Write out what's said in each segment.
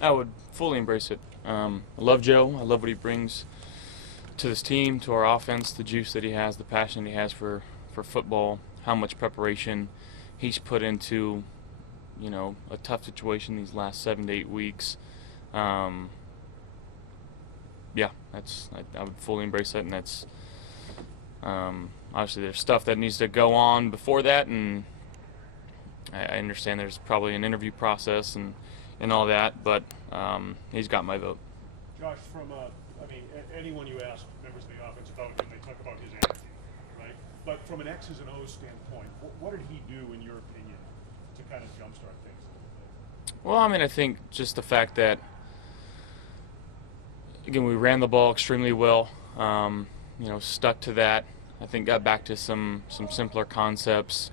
I would fully embrace it. I love Joe. I love what he brings to this team, to our offense, the juice that he has, the passion he has for football, how much preparation he's put into, a tough situation these last 7 to 8 weeks. Um, yeah, I would fully embrace that, and that's obviously there's stuff that needs to go on before that, and I understand there's probably an interview process and all that, but he's got my vote. Josh, anyone you ask members of the offense about him, they talk about his attitude, right? But from an X's and O's standpoint, what did he do, in your opinion, to kind of jumpstart things a little bit? Well, I think just the fact that, again, we ran the ball extremely well, stuck to that. I think got back to some simpler concepts,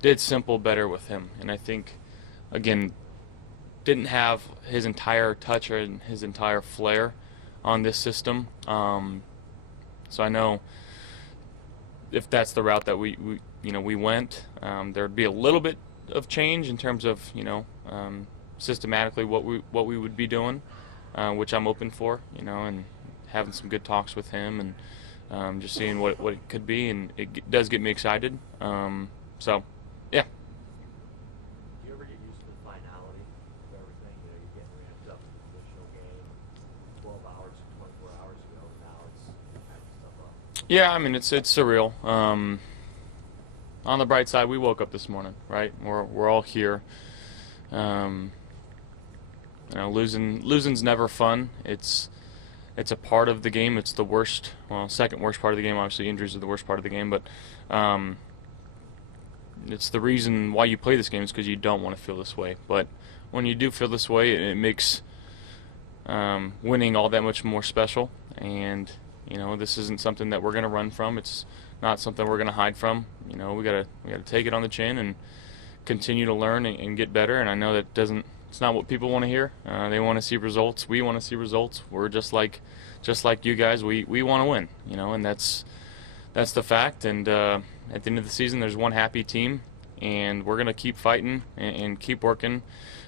did simple better with him. And I think, again, didn't have his entire touch or his entire flair on this system. So I know if that's the route that we went, there'd be a little bit of change in terms of systematically what we would be doing, which I'm open for, and having some good talks with him and just seeing what it could be, and it does get me excited. So yeah. Do you ever get used to the finality of everything? You're getting ramped up for the traditional game 12 hours, 24 hours ago, and now it's kind of stuff up. Yeah, it's surreal. On the bright side, we woke up this morning, right? We're all here. Losing's never fun. It's a part of the game. It's the worst, second worst part of the game. Obviously, injuries are the worst part of the game, but it's the reason why you play this game is because you don't want to feel this way. But when you do feel this way, it makes winning all that much more special. And this isn't something that we're going to run from. It's not something we're going to hide from. We gotta take it on the chin and continue to learn and get better. And I know that it's not what people want to hear. They want to see results. We want to see results. We're just like you guys. We want to win. And that's the fact. And at the end of the season, there's one happy team, and we're gonna keep fighting and keep working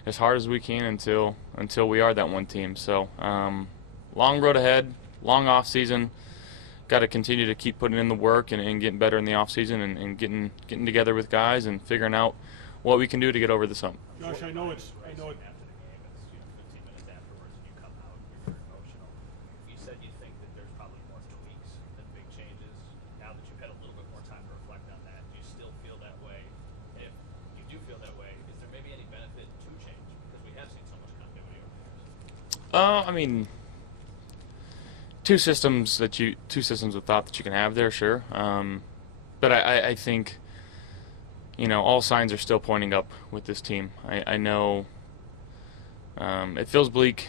as hard as we can until we are that one team. So long road ahead, long off season. Got to continue to keep putting in the work and getting better in the off season and getting together with guys and figuring out what we can do to get over this hump. Josh, I know it. After the game, it's 15 minutes afterwards, and you come out, you're very emotional. You said you think that there's probably more tweaks than big changes. Now that you've had a little bit more time to reflect on that, do you still feel that way? And if you do feel that way, is there maybe any benefit to change? Because we have seen so much continuity over the years. Two systems of thought that you can have there, sure. But I think all signs are still pointing up with this team. I know it feels bleak,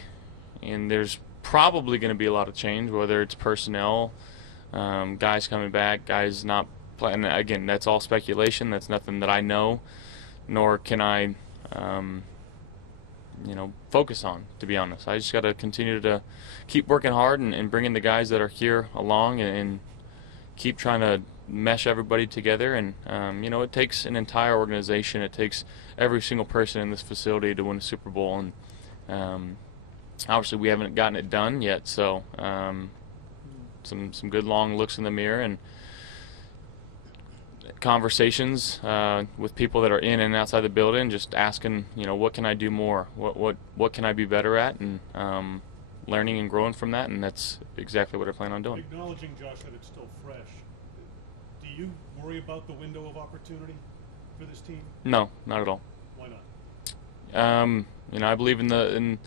and there's probably going to be a lot of change, whether it's personnel, guys coming back, guys not playing. Again, that's all speculation. That's nothing that I know, nor can I focus on, to be honest. I just got to continue to keep working hard and bringing the guys that are here along and keep trying to mesh everybody together. And it takes an entire organization. It takes every single person in this facility to win a Super Bowl, and obviously we haven't gotten it done yet. So some good long looks in the mirror and conversations with people that are in and outside the building, just asking, what can I do more? What can I be better at? And learning and growing from that, and that's exactly what I plan on doing. Acknowledging, Josh, that it's still fresh, do you worry about the window of opportunity for this team? No, not at all. Why not? I believe in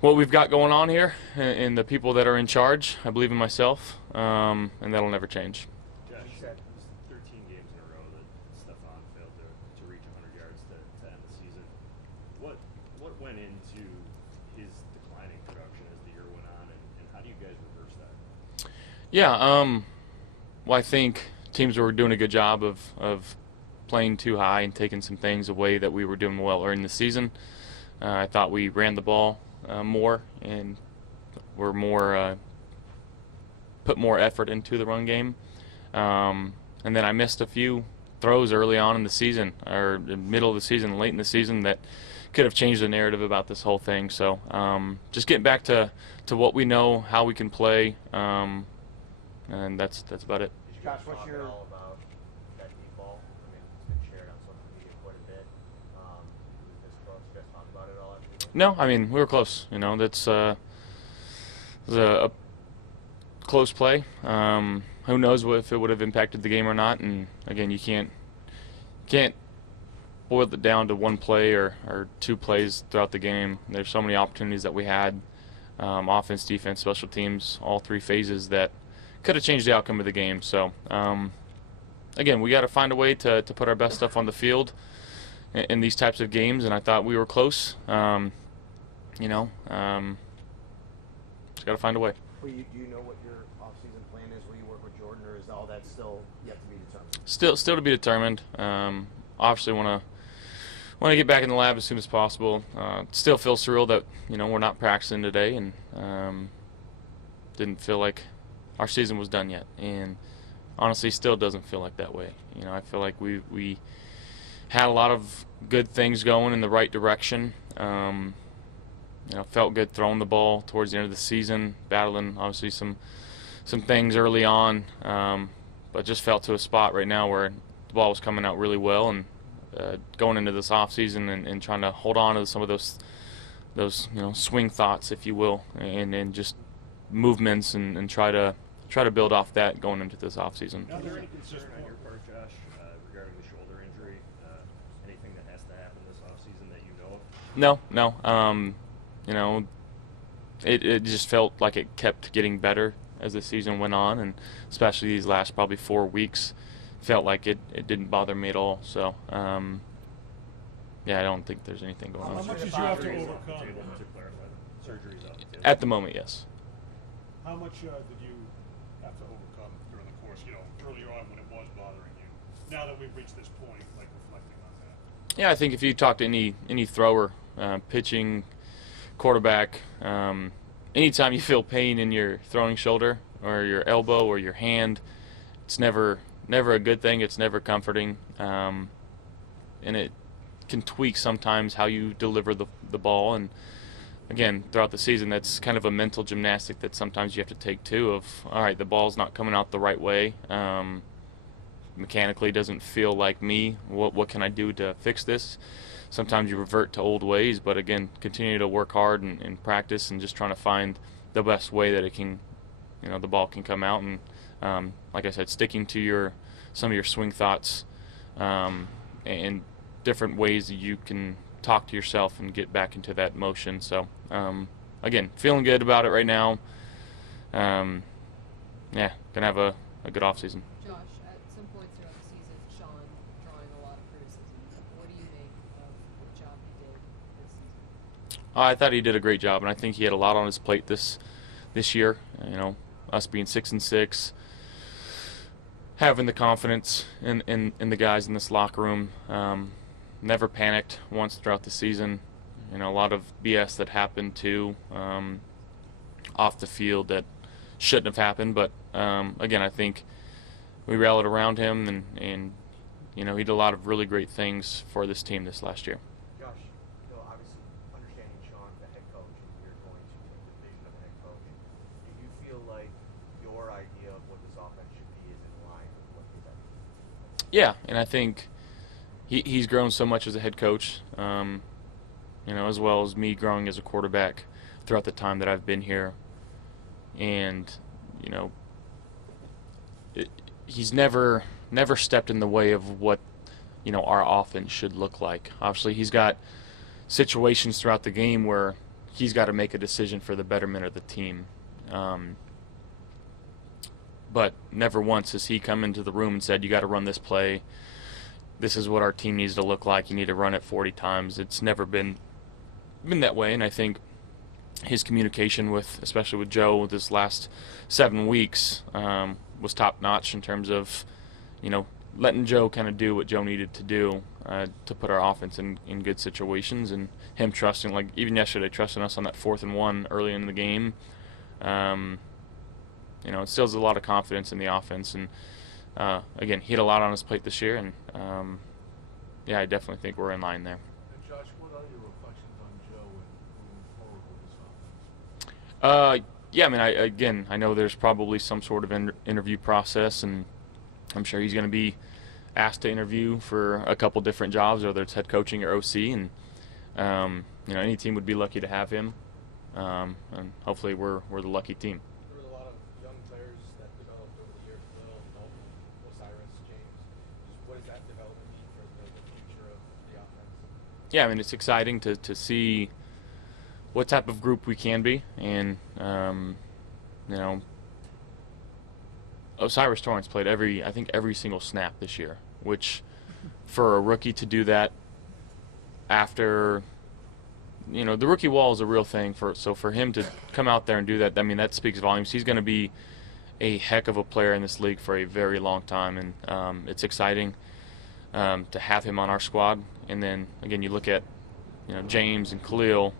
what we've got going on here and the people that are in charge. I believe in myself, and that'll never change. Josh, it was 13 games in a row that Stephon failed to reach 100 yards to end the season. What went into his declining production as the year went on, and how do you guys reverse that? Yeah, well, I think teams were doing a good job of playing too high and taking some things away that we were doing well early in the season. I thought we ran the ball more and were put more effort into the run game. And then I missed a few throws early on in the season, or the middle of the season, late in the season, that could have changed the narrative about this whole thing. So just getting back to what we know, how we can play, and that's about it. Josh, what's your all about that deep ball? I mean, it's been shared on social media quite a bit. Was this close? You guys talk about it all after the game? No, I mean, we were close. You know, that's it was a close play. Who knows if it would have impacted the game or not? And again, you can't boil it down to one play or two plays throughout the game. There's so many opportunities that we had, offense, defense, special teams, all three phases that could have changed the outcome of the game. So again, we got to find a way to put our best stuff on the field in these types of games, and I thought we were close. Just got to find a way. Well, do you know what your off-season plan is? Will you work with Jordan, or is all that still yet to be determined? Still to be determined. Obviously, want to get back in the lab as soon as possible. Still feels surreal that we're not practicing today, and didn't feel like our season was done yet. And honestly, still doesn't feel like that way. I feel like we had a lot of good things going in the right direction. Felt good throwing the ball towards the end of the season, battling obviously some things early on, but just felt to a spot right now where the ball was coming out really well, and going into this off season and trying to hold on to some of those swing thoughts, if you will, and just movements and try to build off that going into this off season. Is there any concern on your part, Josh, regarding the shoulder injury? Anything that has to happen this off season that you know of? No. It just felt like it kept getting better as the season went on, and especially these last probably 4 weeks, felt like it didn't bother me at all. So, I don't think there's anything going How on. much did you have to overcome? To clarify, surgery's off the table. At the moment, yes. How much did you have to overcome during the course, earlier on when it was bothering you? Now that we've reached this point, like reflecting on that. Yeah, I think if you talk to any thrower, pitching, quarterback, anytime you feel pain in your throwing shoulder or your elbow or your hand, it's never a good thing. It's never comforting, and it can tweak sometimes how you deliver the ball. And again, throughout the season, that's kind of a mental gymnastic that sometimes you have to take too. Of all right, the ball's not coming out the right way. Mechanically, doesn't feel like me. What can I do to fix this? Sometimes you revert to old ways, but again, continue to work hard and practice, and just trying to find the best way that it can, the ball can come out. And like I said, sticking to some of your swing thoughts, and different ways that you can talk to yourself and get back into that motion. So again, feeling good about it right now. Gonna have a good off season. Josh, at some points throughout the season, Sean drawing a lot of criticism. What do you make of what job he did this season? I thought he did a great job, and I think he had a lot on his plate this year. Us being 6-6, having the confidence in the guys in this locker room. Never panicked once throughout the season. A lot of BS that happened too, off the field that shouldn't have happened. But again, I think we rallied around him, and he did a lot of really great things for this team this last year. Josh, obviously understanding Sean, the head coach, you're going to take the vision of the head coach. Do you feel like your idea of what this offense should be is in line with what he's done? Yeah, and I think he's grown so much as a head coach, as well as me growing as a quarterback throughout the time that I've been here. And he's never stepped in the way of what our offense should look like. Obviously, he's got situations throughout the game where he's got to make a decision for the betterment of the team. But never once has he come into the room and said, you got to run this play. This is what our team needs to look like. You need to run it 40 times. It's never been that way, and I think his communication especially with Joe this last 7 weeks, was top notch in terms of, letting Joe kind of do what Joe needed to do to put our offense in good situations, and him trusting, like even yesterday, trusting us on that 4th and 1 early in the game. It instills a lot of confidence in the offense, and again, he had a lot on his plate this year, and I definitely think we're in line there. And Josh, what are your reflections Yeah, I mean, I know there's probably some sort of interview process, and I'm sure he's going to be asked to interview for a couple different jobs, whether it's head coaching or OC, and any team would be lucky to have him, and hopefully we're the lucky team. There were a lot of young players that developed over the years, Will, Dalton, Osiris, James. Just what does that development mean for the future of the offense? Yeah, I mean, it's exciting to see what type of group we can be, and Osiris Torrance played I think every single snap this year, which for a rookie to do that after, the rookie wall is a real thing, so for him to come out there and do that, I mean, that speaks volumes. He's going to be a heck of a player in this league for a very long time, and it's exciting to have him on our squad. And then again, you look at James and Khalil,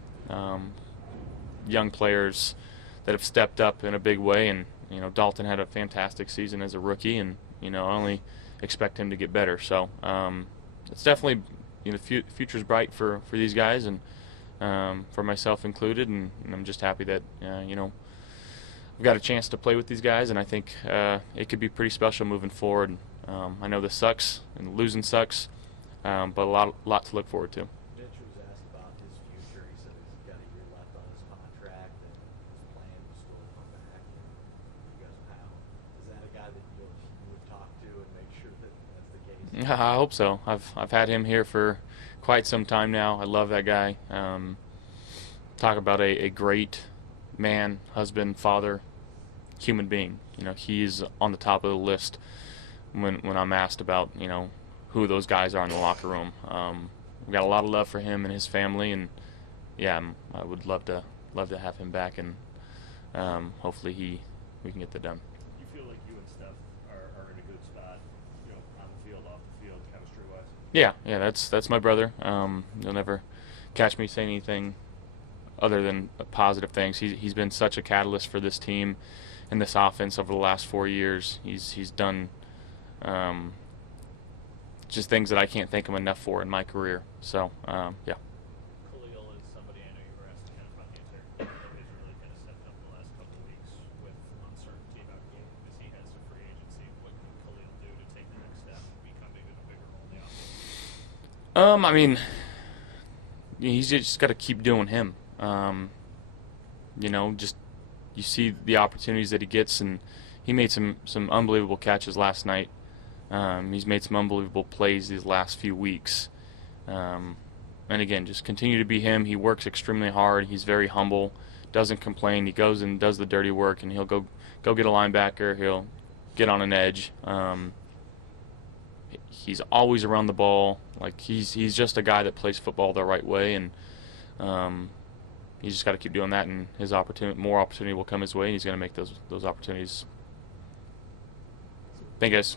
young players that have stepped up in a big way, and Dalton had a fantastic season as a rookie, and I only expect him to get better. So it's definitely future's bright for these guys, and for myself included, and I'm just happy that we've got a chance to play with these guys, and I think it could be pretty special moving forward. I know this sucks and losing sucks, but a lot to look forward to. Mitch was asked about his future. He said he's got a year left on his contract, and his plan was still to come back. You guys, how is that a guy that you would talk to and make sure that that's the case? I hope so. I've had him here for quite some time now. I love that guy. Talk about a great man, husband, father, human being. He's on the top of the list when I'm asked about who those guys are in the locker room. We've got a lot of love for him and his family, and yeah, I would love to have him back, and hopefully we can get that done. You feel like you and Steph are in a good spot, on the field, off the field, chemistry-wise? Yeah, that's my brother. You'll never catch me saying anything other than positive things. He's been such a catalyst for this team and this offense over the last 4 years. He's done just things that I can't thank him enough for in my career. So yeah. Khalil is somebody I know you were asking kind of about the entire team. He's really kind of stepped up the last couple of weeks with uncertainty about game as he heads to free agency. What can Khalil do to take the next step and become even a bigger role in the offense? I mean, he's just got to keep doing him. Just you see the opportunities that he gets, and he made some unbelievable catches last night. He's made some unbelievable plays these last few weeks. And again, just continue to be him. He works extremely hard. He's very humble, doesn't complain. He goes and does the dirty work, and he'll go get a linebacker. He'll get on an edge. He's always around the ball. Like he's just a guy that plays football the right way, and he's just got to keep doing that, and more opportunity will come his way, and he's going to make those opportunities. Thank you, guys.